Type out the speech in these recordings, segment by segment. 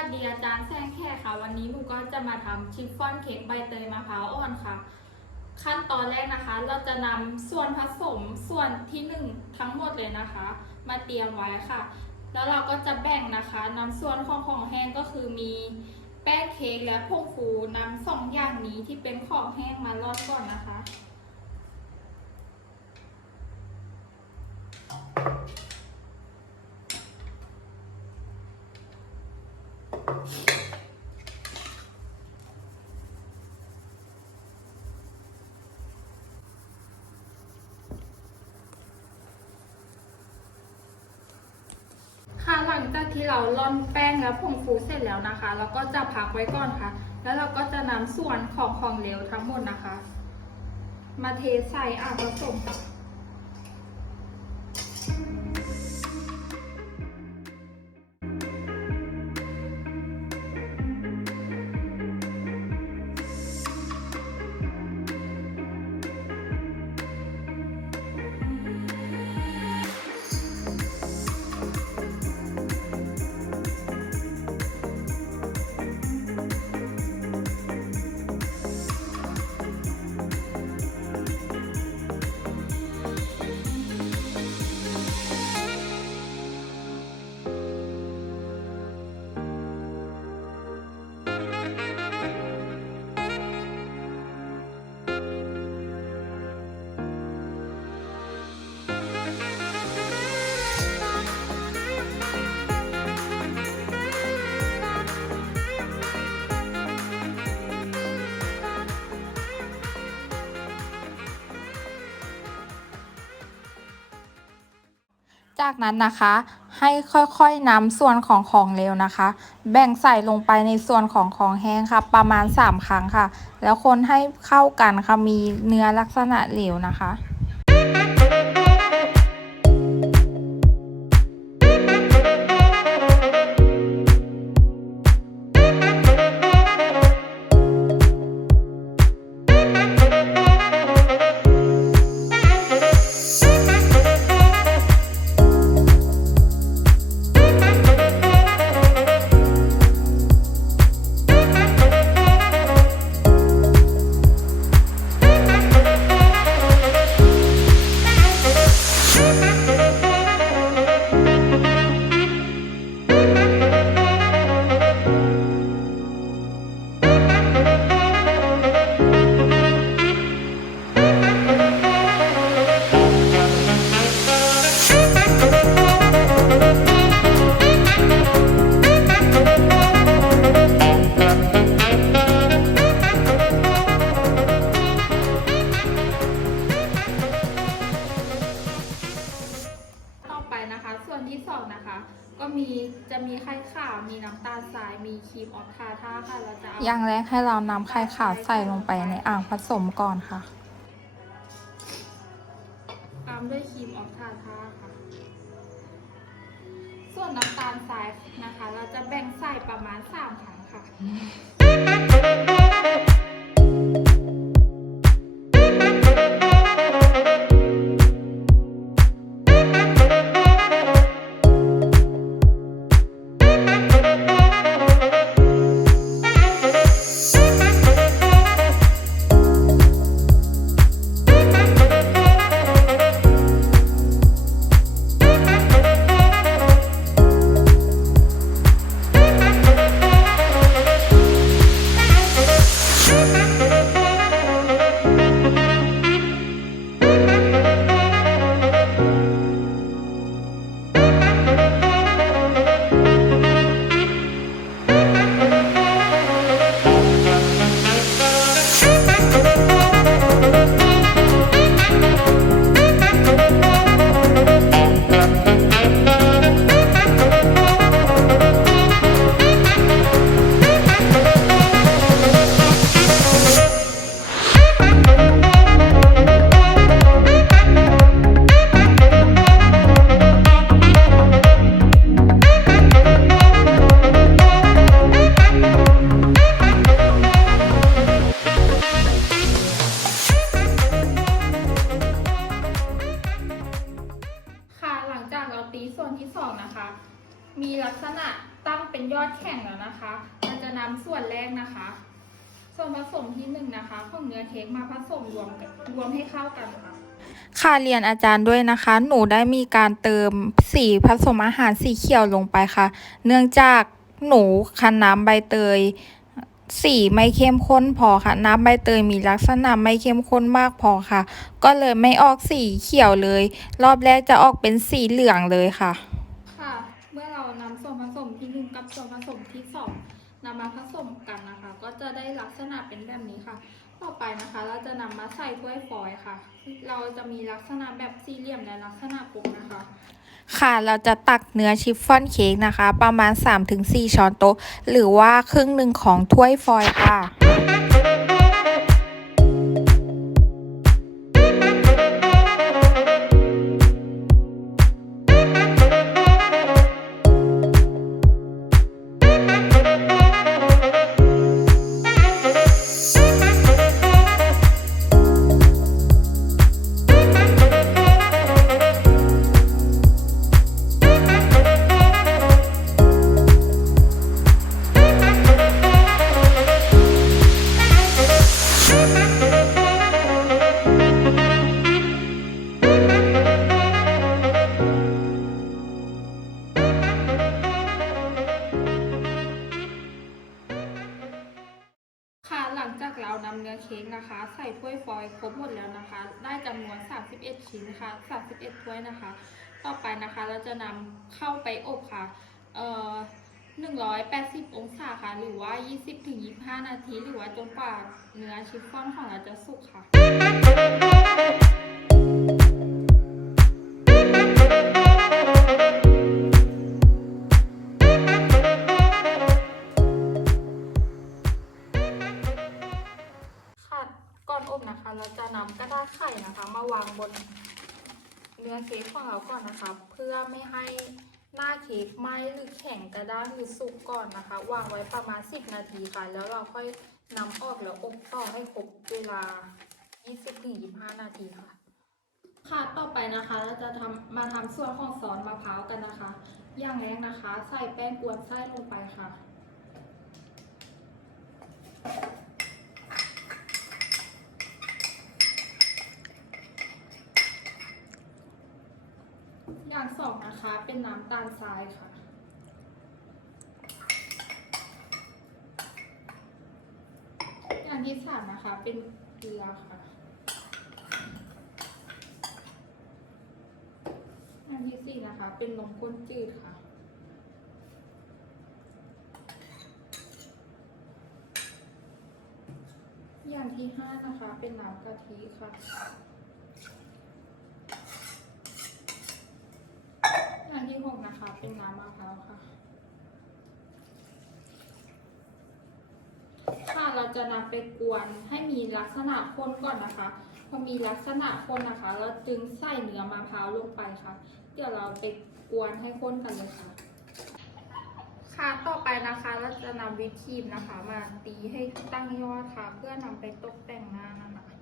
วัสดีอาจารย์แซงแค่ค่ะ วันนี้หนูก็จะมาทำชิฟฟ่อนเค้กใบเตยมะพร้าวอ่อนค่ะ ขั้นตอนแรกนะคะ เราจะนำส่วนผสมส่วนที่หนึ่งทั้งหมดเลยนะคะ มาเตรียมไว้ค่ะ แล้วเราก็จะแบ่งนะคะนำส่วนของของแห้งก็คือมีแป้งเค้กและผงฟูนำสองอย่างนี้ที่เป็นของแห้งมาร่อนก่อนนะคะ ค่ะหลังจากที่เราล่อนแป้งและผงฟูเสร็จแล้วนะคะ เราก็จะพักไว้ก่อนค่ะ แล้วเราก็จะนำส่วนของของเหลวทั้งหมดนะคะ มาเทใส่อ่างผสม จากนั้นนะคะให้ค่อยๆนำส่วนของของเหลวนะคะ แบ่งใส่ลงไปในส่วนของของแห้งค่ะ ประมาณ 3 ครั้งค่ะ แล้วคนให้เข้ากันค่ะมีเนื้อลักษณะเหลวนะคะ องนะคะ ก็มีจะมีไข่ขาว มีน้ำตาลทราย มีครีมออฟทาท่าค่ะเราจะเอาอย่างแรกให้เรานำไข่ขาวใส่ลงไปในอ่างผสมก่อนค่ะ ตามด้วยครีมออฟทาท่าค่ะ ส่วนน้ำตาลทรายนะคะ เราจะแบ่งใส่ประมาณ3ครั้งค่ะ วนที่สองนะคะ มีลักษณะตั้งเป็นยอดแข็งแล้วนะคะมันจะนำส่วนแรกนะคะ ส่วนผสมที่หนึ่งนะคะของเนื้อเค้กมาผสมรวมกันรวมให้เข้ากันค่ะค่ะเรียนอาจารย์ด้วยนะคะ หนูได้มีการเติมสีผสมอาหารสีเขียวลงไปค่ะ เนื่องจากหนูคั้นน้ำใบเตย สีไม่เข้มข้นพอค่ะ น้ำใบเตยมีลักษณะไม่เข้มข้นมากพอค่ะ ก็เลยไม่ออกสีเขียวเลย รอบแรกจะออกเป็นสีเหลืองเลยค่ะ ค่ะ เมื่อเรานำส่วนผสมที่หนึ่งกับส่วนผสมที่สองนำมาผสมกันนะคะ ก็จะได้ลักษณะเป็นแบบนี้ค่ะ ต่อไปนะคะเราจะนำมาใส่ถ้วยฟอยล์ค่ะ เราจะมีลักษณะแบบสี่เหลี่ยมและลักษณะกลมนะคะ ค่ะเราจะตักเนื้อชิฟฟ่อนเค้กนะคะ ประมาณ 3-4 ช้อนโต๊ะ หรือว่าครึ่งหนึ่งของถ้วยฟอยล์ค่ะค่ะ จำนวน 31 ชิ้นค่ะ31ถ้วยนะคะ ต่อไปนะคะเราจะนำเข้าไปอบค่ะเอ่อ180 องศาค่ะ หรือว่า 20-25 นาที หรือว่าจนกว่าเนื้อชิฟฟ่อนของเราจะสุกค่ะ วางบนเนื้อเค้กของเราก่อนนะคะ เพื่อไม่ให้หน้าเค้กไหม้หรือแข็งกระด้างหรือสุกก่อนนะคะ วางไว้ประมาณ 10 นาทีค่ะ แล้วเราค่อยนำออกแล้วอบต่อให้ครบเวลา 20-25 นาทีค่ะ ค่ะต่อไปนะคะเราจะทำมาทำส่วนของซอสมะพร้าวกันนะคะ อย่างแรกนะคะ ใส่แป้งกวนไส้ลงไปค่ะ อย่างสองนะคะ เป็นน้ำตาลทรายค่ะ อย่างที่สามนะคะ เป็นเกลือค่ะ อย่างที่สี่นะคะ เป็นนมข้นจืดค่ะ อย่างที่ห้านะคะ เป็นน้ำกะทิค่ะ อย่างที่หกนะคะ เป็นน้ำมะพร้าว ค่ะ ค่ะเราจะนำไปกวนให้มีลักษณะข้นก่อนนะคะ พอมีลักษณะข้นนะคะ เราจึงใส่เนื้อมะพร้าวลงไปค่ะ เดี๋ยวเราไปกวนให้ข้นกันเลยค่ะ ค่ะต่อไปนะคะเราจะนำวิปครีมนะคะ มาตีให้ตั้งยอดค่ะ เพื่อนำไปตกแต่งหน้านะคะ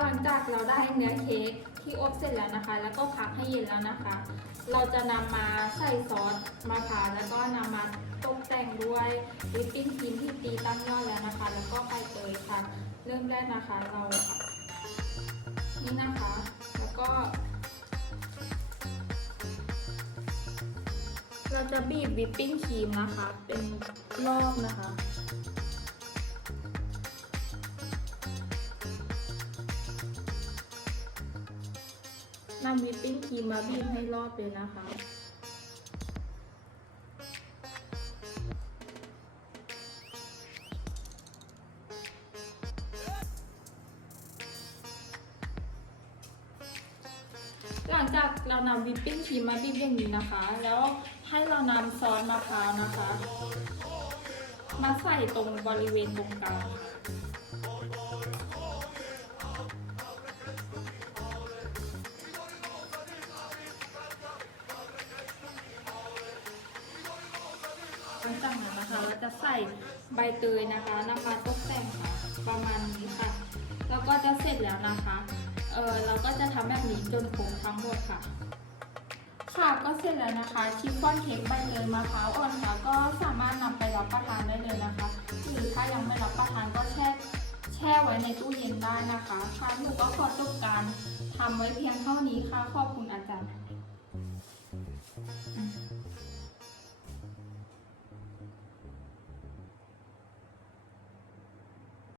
หลังจากเราได้เนื้อเค้กที่อบเสร็จแล้วนะคะ แล้วก็พักให้เย็นแล้วนะคะ เราจะนำมาใส่ซอสมะพร้าวแล้วก็นำมาตกแต่งด้วยวิปปิ้งครีมที่ตีตั้งยอดแล้วนะคะ แล้วก็ใบเตยค่ะ เริ่มแรกนะคะเรานี่นะคะ แล้วก็ เราจะบีบวิปปิ้งครีมนะคะ เป็นรอบนะคะำวิปปิ้งครีมมาบีบให้รอบเลยนะคะ หลังจากเรานำวิปปิ้งครีมมาบีบอย่างนี้นะคะ แล้วให้เรานำซอสมะพร้าวนะคะ มาใส่ตรงบริเวณตรงกลาง จากนั้นนะคะเราจะใส่ใบเตยนะคะนำมาตกแต่งค่ะประมาณนี้ค่ะ แล้วก็จะเสร็จแล้วนะคะเออเราก็จะทำแบบนี้จนครบทั้งหมดค่ะ ค่ะก็เสร็จแล้วนะคะชิฟฟ่อนเค้กใบเตยมะพร้าวอ่อนค่ะ ก็สามารถนำไปรับประทานได้เลยนะคะ หรือถ้ายังไม่รับประทานก็แช่แช่ไว้ในตู้เย็นได้นะคะค่ะหนูก็ขอจบการทำไว้เพียงเท่านี้ค่ะ ขอบคุณอาจารย์